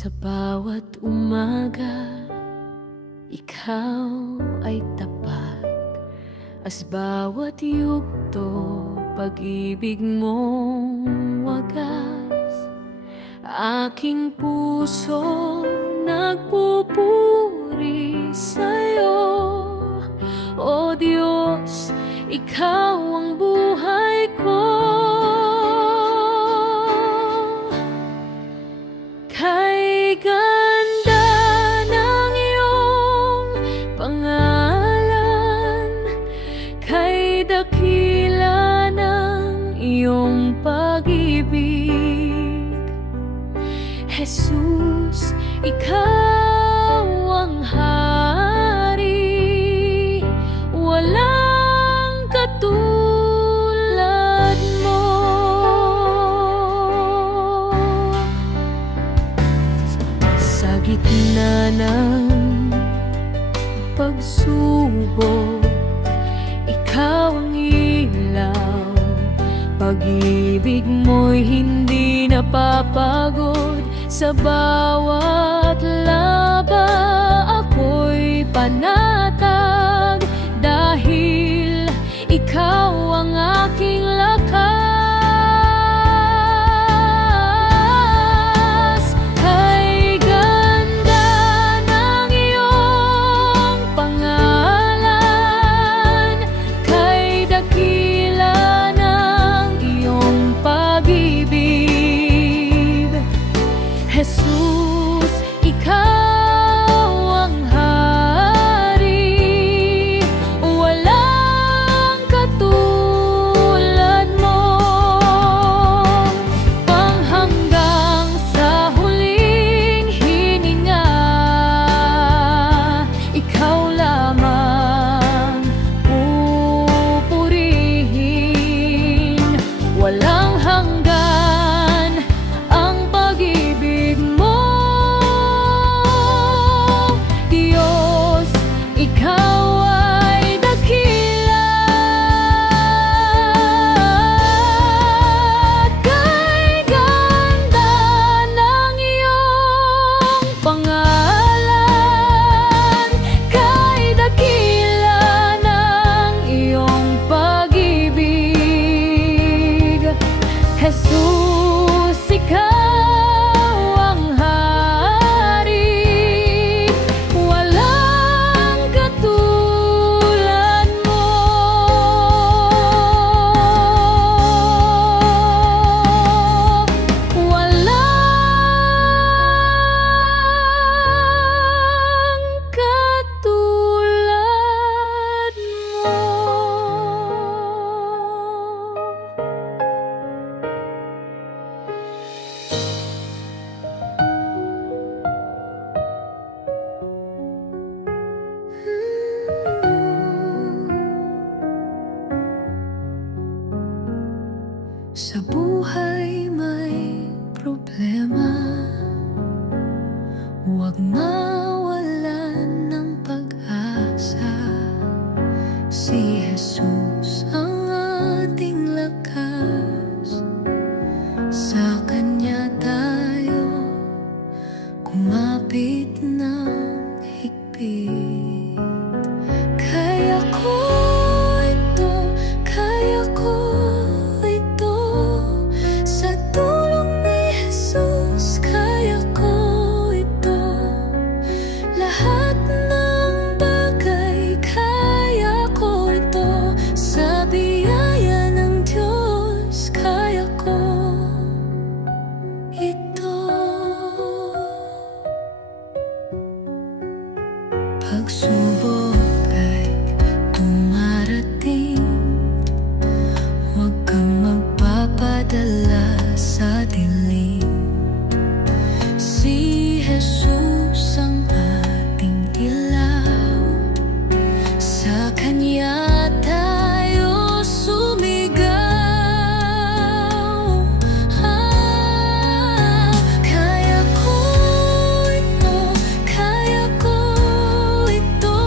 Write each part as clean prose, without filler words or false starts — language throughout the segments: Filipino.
Sa bawat umaga, ikaw ay tapat. As bawat yugto, pag-ibig mong wagas. Aking puso nagpupuri sa'yo. O Diyos, ikaw ang buhay ko. Kay ganda ng iyong pangalan, kay dakila ng iyong pag-ibig, Jesus, ikaw ang hari, walang katulad mo. Sa gitna ng pagsubok, ikaw ang ilaw. Pag-ibig mo'y hindi napapagod. Sa bawat laba, ako'y panatag, dahil ikaw ang aking lakas. Kay ganda ng iyong pangalan, kay dakila ng iyong pag-ibig, Jesus, ikaw ang hari, walang katulad mo. Panghanggang sa huling hininga, ikaw lamang pupurihin. Walang hanggan ang pag-ibig mo, Diyos, ikaw ay dakila. Kay ganda ng iyong pangalan, kay dakila ng iyong pag-ibig, Jesus, ikaw ang hari, walang katulad mo. Walang katulad mo. Sa buhay may problema, huwag mawalan ng pag-asa. Si Jesus ang ating lakas, sa Kanya tayo kumapit ng higpit. Kaya ko ito, kaya ko ito, sa tulong ni Jesus, kaya ko ito. Lahat ng bagay, kaya ko ito, sa biyaya ng Diyos, kaya ko ito. Pagsubok ay dumarating, huwag kang magpapadala sa dilim. Si Jesus ang ating ilaw, sa Kanya tayo sumigaw. Kaya ko ito, kaya ko ito,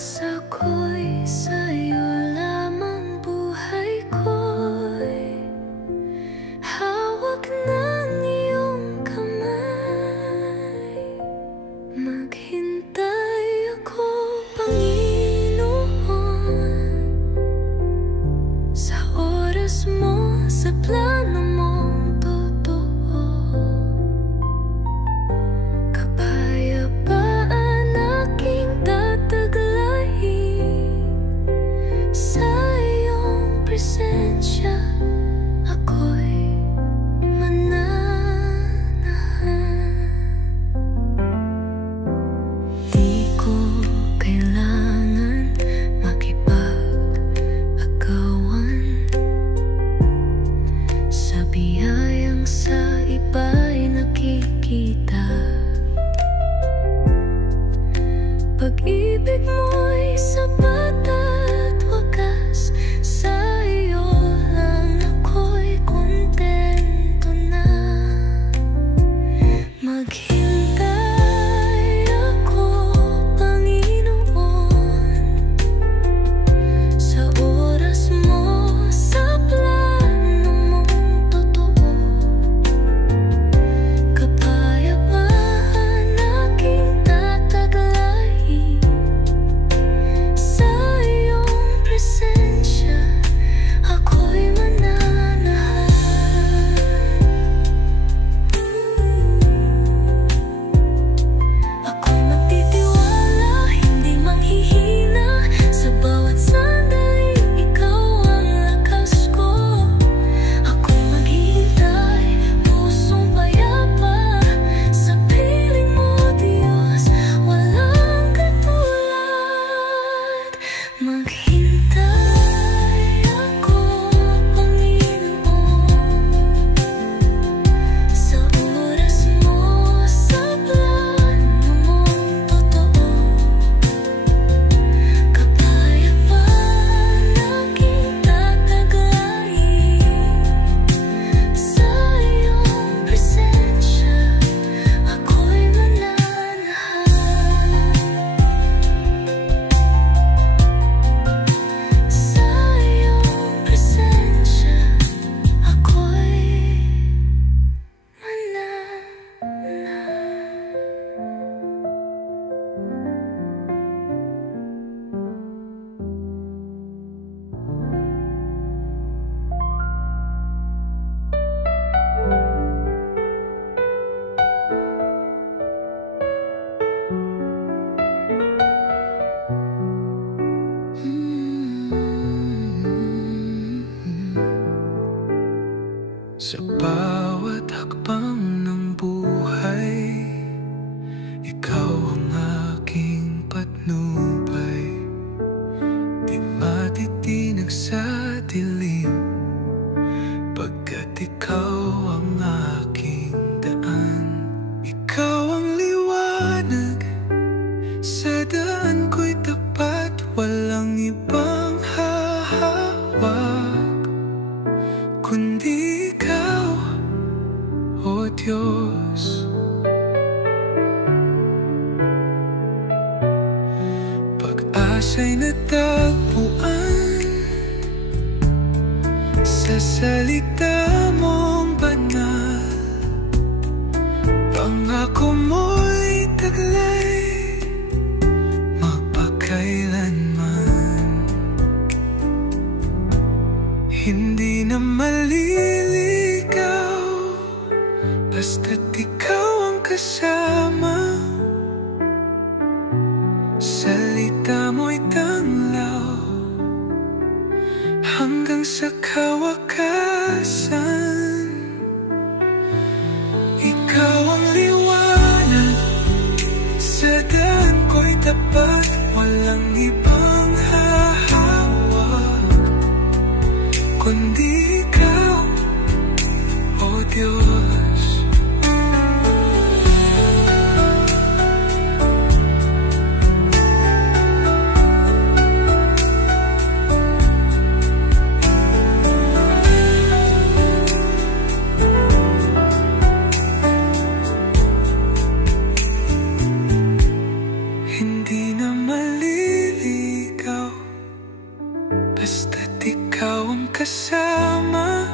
ako'y sa'yo lamang, buhay ko'y hawak ng iyong kamay. Maghintay ako, Panginoon, sa oras mo, sa plano mong totoo. Kapayapaan aking tataglayin, sa iyong presensya ako'y mananahan. Di ko kailangan makipag-agawan sa biyayang sa iba'y nakikita. Pag-ibig mo'y sapat at wakas, sa iyo lang ako'y kontento na. Maghintay ako, Panginoon, sa oras mo, sa plano mong totoo. Kapayapaan aking tataglayin, sa iyong presensya ako'y mananahan. Ako'y magtitiwala, hindi manghihina, sa bawat sandali ikaw ang lakas ko. Ako'y maghihintay, pusong payapa, sa piling mo, Diyos, walang katulad. Maghintay ako, Panginoon, sa oras mo, sa plano mong totoo. Kapayapaan aking tataglayin, sa iyong presensya ako'y mananahan. Sa iyong presensya ako'y Sa bawat hakbang ng buhay, ikaw ang aking patnubay. Di matitinag sa dilim, pagkat ikaw ang aking daan. Ikaw ang liwanag, sa daan ko'y tapat, walang ibang hahawak kundi ikaw, O Diyos. Pag-asa'y natagpuan sa salita mong banal. Pangako mo'y taglay magpakailanman. Hindi na maliligaw basta't ikaw ang kasama. Salita mo'y tanglaw hanggang sa kawakasan. Ikaw ang liwanag, sa daan ko'y tapat, walang ibang hahawak kundi ikaw, O Diyos. kasama.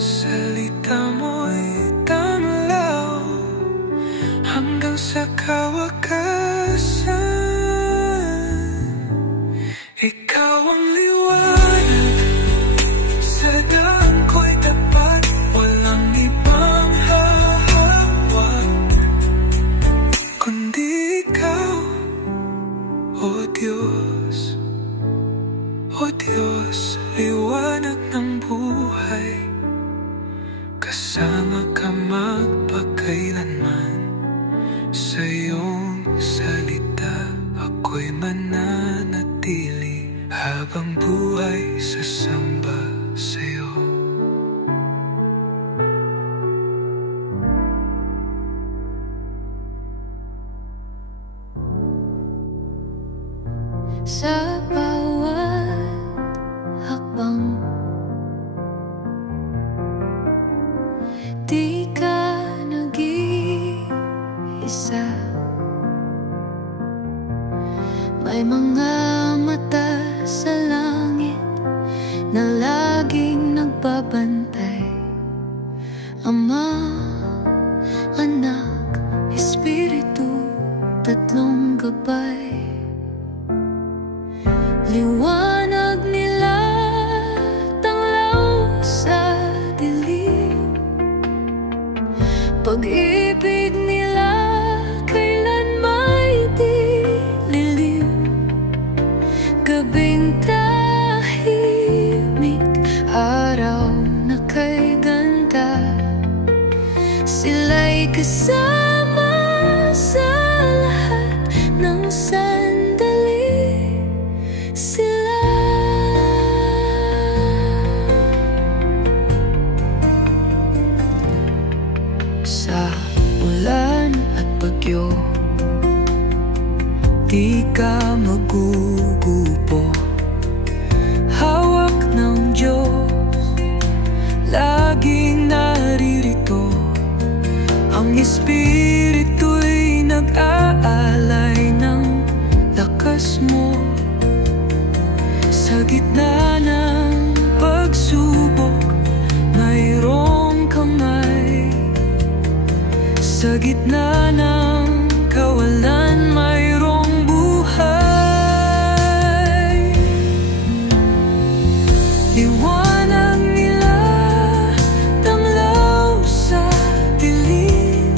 Salita mo'y tamlaw hanggang sa kawakasan. Ikaw ang liwanag, sa daan ko'y tapat, walang ibang hahawak kundi ikaw, O Diyos. O Diyos, liwanag ng buhay, kasama ka magpakailanman. Sa iyong salita ako'y mananatili, habang buhay sasamba sa'yo. Sa bawat hakbang, di ka nag-iisa. May mga mata sa langit na laging nagbabantay. Ama, Anak, Espiritu, tatlong gabay. Liwanag nila, tanglaw sa dilim. Pag-ibig nila, kailan may di lilim. Gabing tahimik, araw na kay ganda. Sila'y kasama sa lahat ng sandali. Sila sa ulan at bagyo, di ka magugupo. Hawak ng Diyos, laging naririto. Ang Espiritu'y nag-aalay ng lakas mo. Sa gitna ng pagsubok, mayroong kamay. Sa gitna ng kawalan, mayroong buhay. Liwanag nila, tanglaw sa dilim.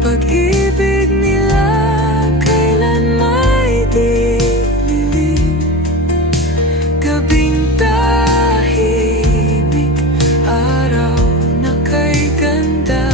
Pag-ibig nila, kailan may di lilim. Gabing tahimik, araw na kay ganda.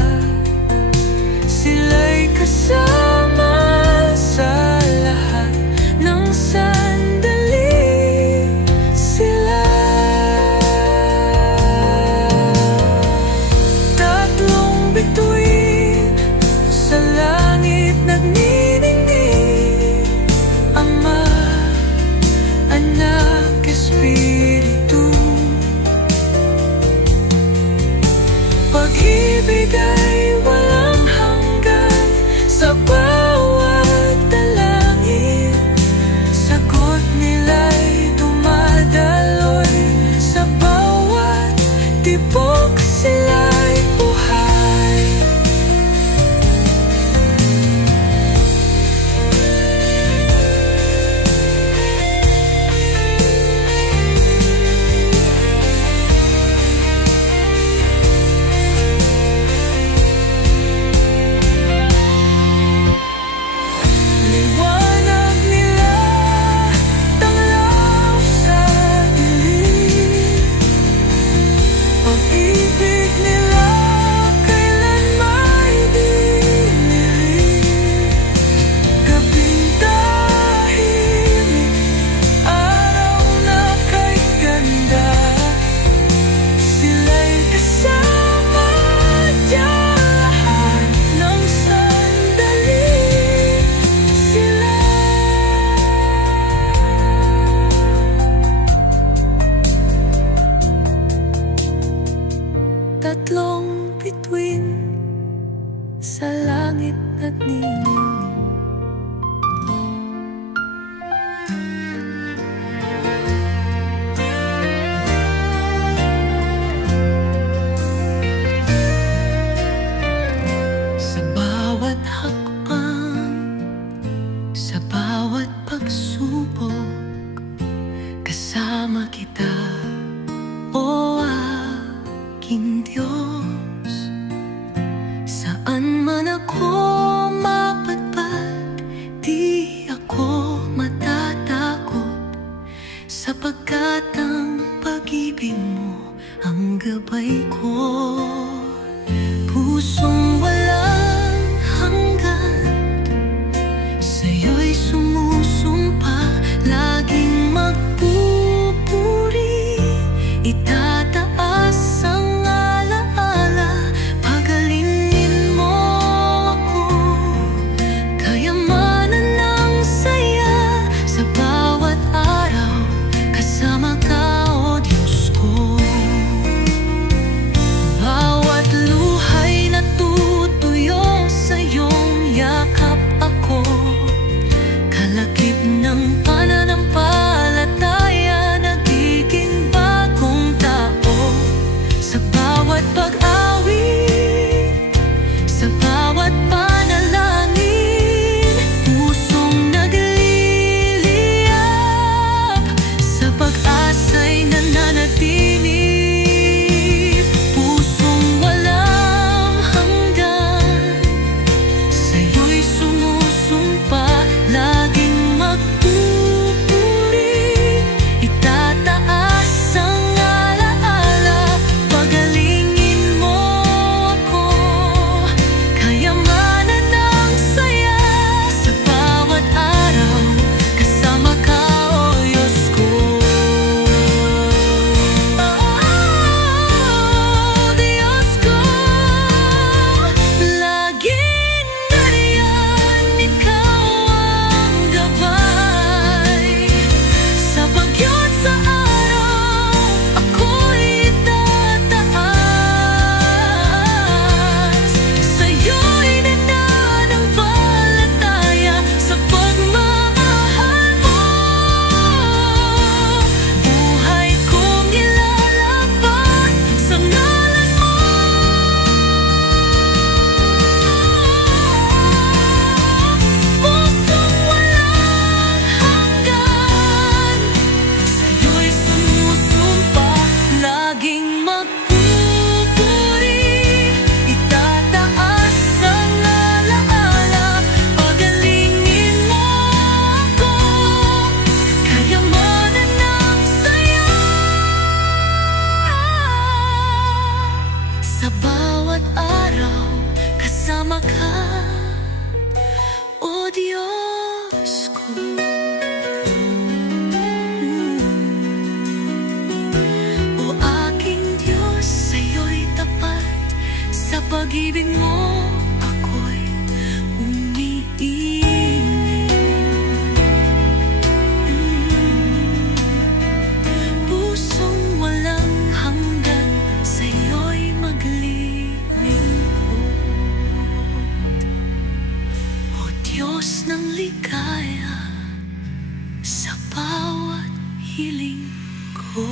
pagsubok, kasama kita, o aking Diyos. Saan man ako mapadpad, di ako matatakot, sapagkat ang pag-ibig mo ang gabay ko. Pusong walang hanggan, sa'yo'y sumusumpa, laging magpupuri, itataas ang alaala, pagalingin mo ako, kayamanan ng saya, sa bawat araw, kasama ka, o Diyos ko. Bawat luha'y natutuyo sa iyong yakap ako, kalakip ng pananampalataya, nagiging bagong tao. Sa bawat pag-awit, sa bawat panalangin, pusong nagliliyap, sa pag-asa'y nananatili. Pusong walang hanggan, sa'yo'y sumusumpa, laging magpupuri, itataas ang alaala, pagalingin mo ako, kayamanan ng saya, sa bawat araw, kasama ka, o Diyos ko. Diyos ko, laging nariyan, ikaw ang gabay, sa bagyo't sa araw, ako'y itataas. Sa'yo'y nananampalataya, sa pagmamahal mo, buhay kong ilalapat sa ngalan mo. Pusong walang hanggan, sa'yo'y sumusumpa, laging magpupuri, itataas ang alaala, pagalingin mo ako, kayamanan ng saya, sa bawat araw, kasama ka, o Diyos ko. O aking Diyos, sa'yo'y tapat, sa pag-ibig mo ako'y umiibig. Pusong walang hanggan, sa'yo'y maglilingkod, o Diyos ng ligaya, sa bawat hiling ko.